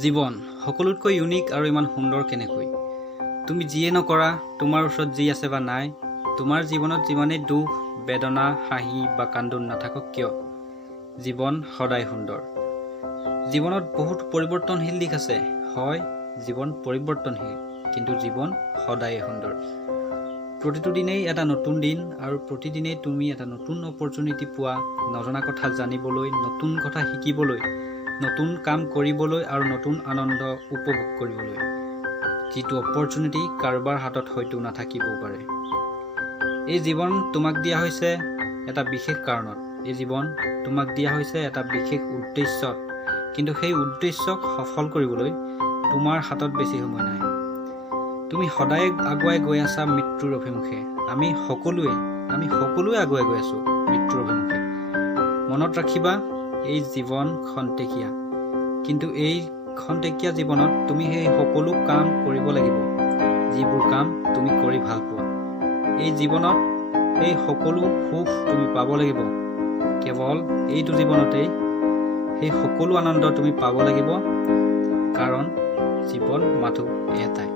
জীৱন সকলোতকৈ ইউনিক আৰু ইমান সুন্দৰ কেনেকৈ? তুমি যিয়ে নকৰা, তোমাৰ ওচৰত যি আছে বা নাই, তোমাৰ জীৱনত যিমানেই দুখ, বেদনা, হাঁহি বা কান্দোন নাথাকক কিয়, জীৱন সদায় সুন্দৰ। জীৱনত বহুত পৰিৱৰ্তনশীল দিশ আছে, হয় জীৱন পৰিৱৰ্তনশীল, কিন্তু জীৱন সদায় সুন্দৰ। প্ৰতিটো দিনেই এটা নতুন দিন আৰু প্ৰতিদিনেই তুমি এটা নতুন অপৰচুনিটি পোৱা, নজনা কথা জানিবলৈ, নতুন কথা শিকিবলৈ, নতুন কাম কৰিবলৈ আৰু নতুন আনন্দ উপভোগ কৰিবলৈ, যিটো অপৰচুনিটি কাৰোবাৰ হাতত হয়তো নাথাকিবও পাৰে। এই জীৱন তোমাক দিয়া হৈছে এটা বিশেষ কাৰণত, এই জীৱন তোমাক দিয়া হৈছে এটা বিশেষ উদ্দেশ্যত, কিন্তু সেই উদ্দেশ্যক সফল কৰিবলৈ তোমাৰ হাতত বেছি সময় নাই। তুমি সদায় আগুৱাই গৈ আছা মৃত্যুৰ অভিমুখে। আমি সকলোৱে আগুৱাই গৈ আছোঁ মৃত্যুৰ অভিমুখে। মনত ৰাখিবা, এই জীৱন খন্তেকীয়া, কিন্তু এই খন্তেকীয়া জীৱনত তুমি সেই সকলো কাম কৰিব লাগিব যিবোৰ কাম তুমি কৰি ভাল পোৱা। এই জীৱনত এই সকলো সুখ তুমি পাব লাগিব, কেৱল এইটো জীৱনতেই সেই সকলো আনন্দ তুমি পাব লাগিব, কাৰণ জীৱন মাথো এটাই।